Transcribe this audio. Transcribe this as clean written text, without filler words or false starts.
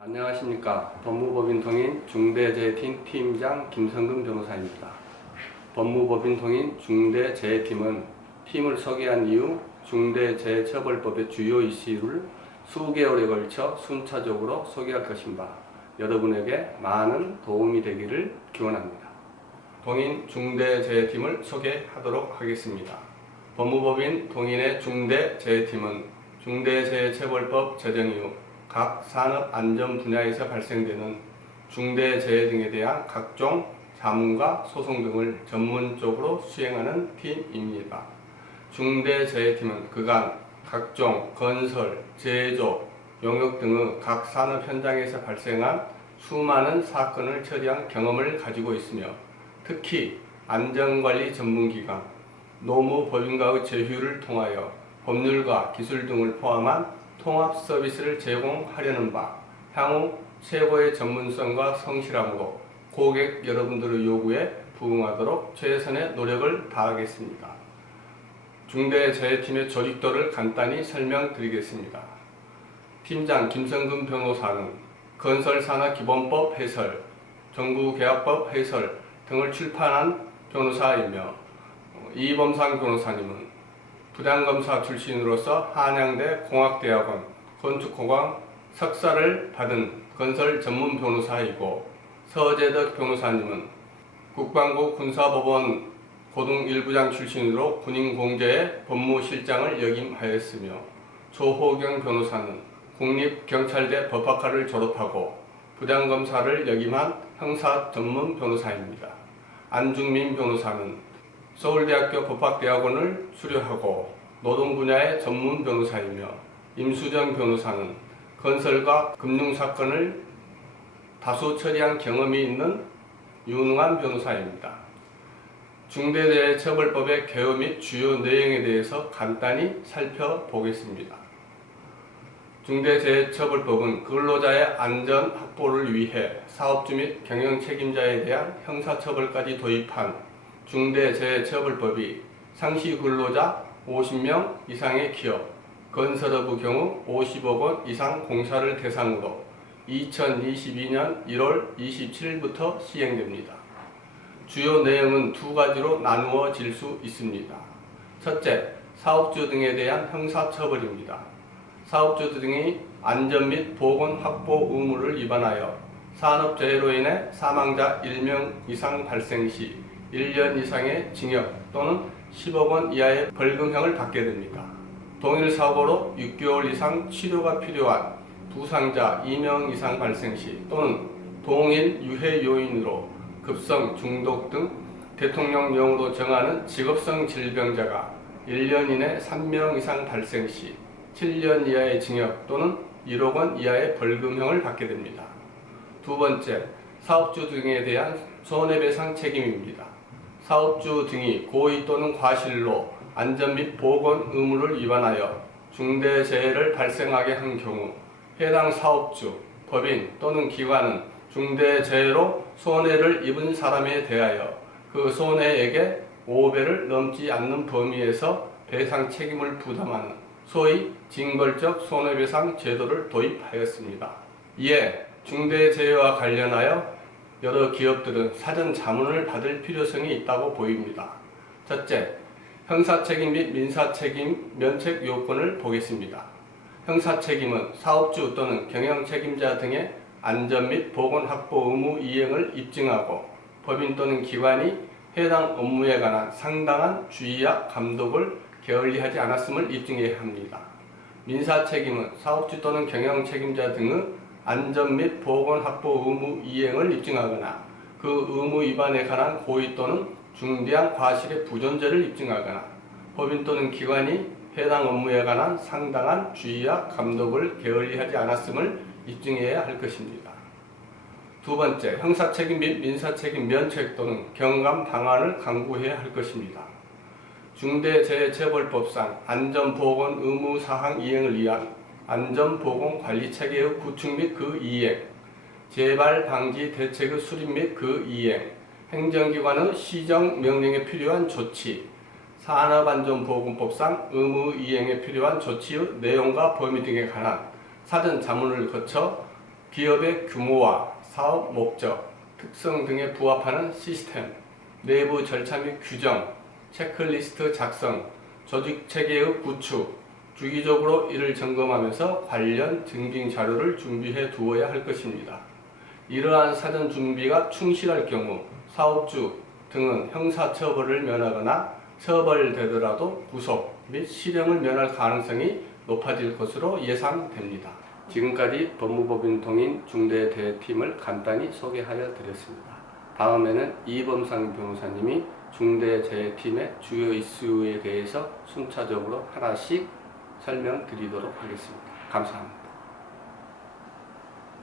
안녕하십니까. 법무법인 통인 중대재해팀 팀장 김성근 변호사입니다. 법무법인 통인 중대재해팀은 팀을 소개한 이후 중대재해처벌법의 주요 이슈를 수개월에 걸쳐 순차적으로 소개할 것입니다. 여러분에게 많은 도움이 되기를 기원합니다. 통인 중대재해팀을 소개하도록 하겠습니다. 법무법인 통인의 중대재해팀은 중대재해처벌법 제정 이후 각 산업 안전 분야에서 발생되는 중대재해 등에 대한 각종 자문과 소송 등을 전문적으로 수행하는 팀입니다. 중대재해팀은 그간 각종 건설, 제조, 용역 등의 각 산업 현장에서 발생한 수많은 사건을 처리한 경험을 가지고 있으며 특히 안전관리 전문기관, 노무법인과의 제휴를 통하여 법률과 기술 등을 포함한 통합 서비스를 제공하려는 바, 향후 최고의 전문성과 성실함으로 고객 여러분들의 요구에 부응하도록 최선의 노력을 다하겠습니다. 중대재해팀의 조직도를 간단히 설명드리겠습니다. 팀장 김성근 변호사는 건설산업기본법 해설, 정부계약법 해설 등을 출판한 변호사이며 이범상 변호사님은 부장검사 출신으로서 한양대 공학대학원 건축공학 석사를 받은 건설 전문 변호사이고, 서재덕 변호사님은 국방부 군사법원 고등 1부장 출신으로 군인공제의 법무실장을 역임하였으며, 조호경 변호사는 국립경찰대 법학과를 졸업하고 부장검사를 역임한 형사 전문 변호사입니다. 안중민 변호사는 서울대학교 법학대학원을 수료하고 노동 분야의 전문 변호사이며, 임수정 변호사는 건설과 금융사건을 다수 처리한 경험이 있는 유능한 변호사입니다. 중대재해처벌법의 개요 및 주요 내용에 대해서 간단히 살펴보겠습니다. 중대재해처벌법은 근로자의 안전 확보를 위해 사업주 및 경영책임자에 대한 형사처벌까지 도입한 중대재해처벌법이 상시 근로자 50명 이상의 기업, 건설업의 경우 50억 원 이상 공사를 대상으로 2022년 1월 27일부터 시행됩니다. 주요 내용은 두 가지로 나누어질 수 있습니다. 첫째, 사업주 등에 대한 형사처벌입니다. 사업주 등이 안전 및 보건 확보 의무를 위반하여 산업재해로 인해 사망자 1명 이상 발생 시 1년 이상의 징역 또는 10억 원 이하의 벌금형을 받게 됩니다. 동일 사고로 6개월 이상 치료가 필요한 부상자 2명 이상 발생 시 또는 동일 유해 요인으로 급성 중독 등 대통령령으로 정하는 직업성 질병자가 1년 이내 3명 이상 발생 시 7년 이하의 징역 또는 1억 원 이하의 벌금형을 받게 됩니다. 두 번째, 사업주 등에 대한 손해배상 책임입니다. 사업주 등이 고의 또는 과실로 안전 및 보건 의무를 위반하여 중대재해를 발생하게 한 경우 해당 사업주, 법인 또는 기관은 중대재해로 손해를 입은 사람에 대하여 그 손해액의 5배를 넘지 않는 범위에서 배상 책임을 부담하는 소위 징벌적 손해배상 제도를 도입하였습니다. 이에 중대재해와 관련하여 여러 기업들은 사전 자문을 받을 필요성이 있다고 보입니다. 첫째, 형사책임 및 민사책임 면책 요건을 보겠습니다. 형사책임은 사업주 또는 경영책임자 등의 안전 및 보건 확보 의무 이행을 입증하고 법인 또는 기관이 해당 업무에 관한 상당한 주의와 감독을 게을리하지 않았음을 입증해야 합니다. 민사책임은 사업주 또는 경영책임자 등의 안전 및 보건 확보 의무 이행을 입증하거나 그 의무 위반에 관한 고의 또는 중대한 과실의 부존재를 입증하거나 법인 또는 기관이 해당 업무에 관한 상당한 주의와 감독을 게을리하지 않았음을 입증해야 할 것입니다. 두 번째, 형사책임 및 민사책임 면책 또는 경감 방안을 강구해야 할 것입니다. 중대재해처벌법상 안전보건 의무사항 이행을 위한 안전보건관리체계의 구축 및 그 이행, 재발방지 대책의 수립 및 그 이행, 행정기관의 시정명령에 필요한 조치, 산업안전보건법상 의무 이행에 필요한 조치의 내용과 범위 등에 관한 사전 자문을 거쳐 기업의 규모와 사업 목적, 특성 등에 부합하는 시스템, 내부 절차 및 규정, 체크리스트 작성, 조직체계의 구축, 주기적으로 이를 점검하면서 관련 증빙 자료를 준비해 두어야 할 것입니다. 이러한 사전 준비가 충실할 경우 사업주 등은 형사처벌을 면하거나 처벌되더라도 구속 및 실형을 면할 가능성이 높아질 것으로 예상됩니다. 지금까지 법무법인통인 중대재해팀을 간단히 소개하여 드렸습니다. 다음에는 이범상 변호사님이 중대재해팀의 주요 이슈에 대해서 순차적으로 하나씩 설명드리도록 하겠습니다. 감사합니다.